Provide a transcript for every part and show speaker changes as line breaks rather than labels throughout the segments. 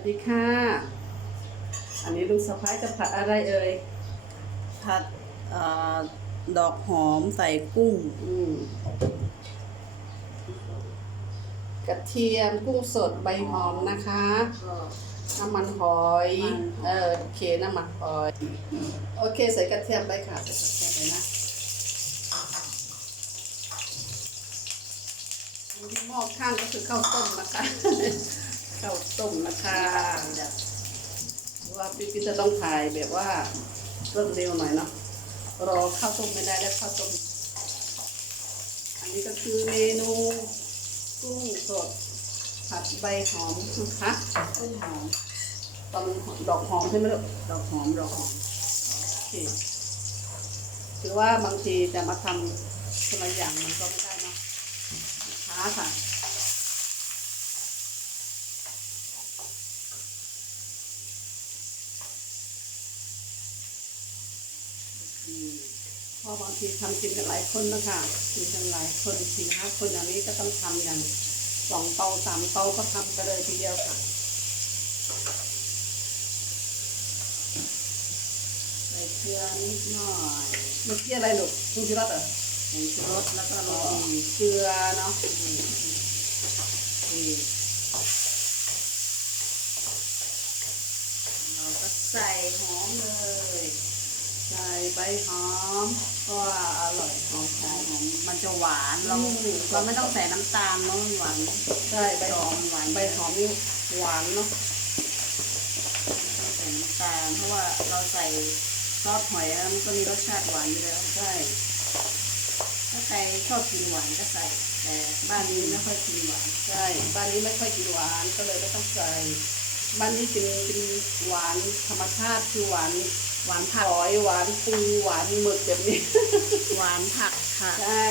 วัสดีค่ะ อันนี้ลูกสะพ้ายจะผัดอะไรเอ่ย
ผัดเอ่อดอกหอมใส่กุ้ง
อืมกระเทียมกุ้งสดใบหอมนะคะ น้ำมันหอย
มัน
เออโอเคน้ำมันหอย โอเคใส่กระเทียมไปค่ะ ใส่กระเทียมไปนะอันที่หม้อข้างก็คือข้าวต้มนะคะ ข้าวต้มนะคะว่าพี่พี่จะต้องถ่ายแบบว่ารวดเร็วหน่อยเนาะรอข้าวต้มไม่ได้แล้วข้าวต้มอันนี้ก็คือเมนูกุ้งสดผัดใบหอมนะคะ
กุ้งหอม
ตอนดอกหอมใช่ไหมลูก
ดอกหอมดอกหอม
โอเคคือว่าบางทีจะมาทำคนละอย่างมันก็ไม่ได้เนาะช้าค่ะ เพราะบางทีทำกินกันหลายคนนะคะกินกันหลายคนสี่ห้าคนอย่างนี้ก็ต้องทำอย่างสองเตาสามเตาก็ทำไปเลยทีเดียวค่ะ
ใส่เกลือนิดหน่อย
เมื่อกี้อะไรลูกคุณชิรัตเหรอ
ผงชูรสแล้วก็โร
อ๋อ
ตี
เกลือเนาะ
เราก็ใส่หอมเลย
ใส่ใบหอมก็อร่อยหอม
ใส่
หอม
หอมมันจะหวานเรา
อืม
เราไม่ต้องใส่น้ำตาลเนาะหวาน
ใช่ใบหอม
หวาน
ใบหอมนี่หวานเนาะ
ไม่ต้องใส่น้ำตาลเพราะว่าเราใส่ซอสหอยแล้วมันก็มีรสชาติหวานอยู่แล้ว
ใช่
ถ้าใครชอบกินหวานก็ใส่ แต่บ้านนี้ไม่ค่อยกินหวาน
ใช่บ้านนี้ไม่ค่อยกินหวานก็เลยไม่ต้องใส่บ้านนี้กินกินหวานธรรมชาติคือหวาน
หวาน
ห
ผัก
อยหวานปูหวานหมึกแบบนี้
หวานผักค่ะ
ใช่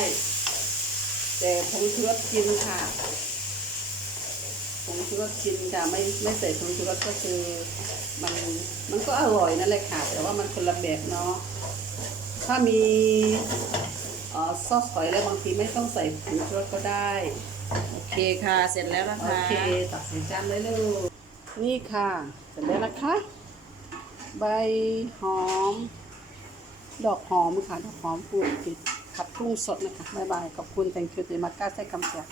แต่ผงชูรสกินค่ะผงชูรสกินค่ะไม่ไม่ใส่ผงชูรสก็คือมันมันก็อร่อยนั่นแหละค่ะ แต่ว่ามันคนละแบบเนาะถ้ามีเอ่อซอสหอยแล้วบางทีไม่ต้องใส่ผงชูรสก็ได้
โอเคค่ะ เสร็จแล้วนะ
โอ
คะ
เค ตักใส่จานเลยลูกนี่ค่ะ เสร็จแล้วนะคะ ใบหอม ดอกหอมค่ะ ดอกหอมปลูกติดผัดกุ้งสดนะคะ บ๊ายบาย ขอบคุณ thank you ที่มาก้าใช้คำเสีย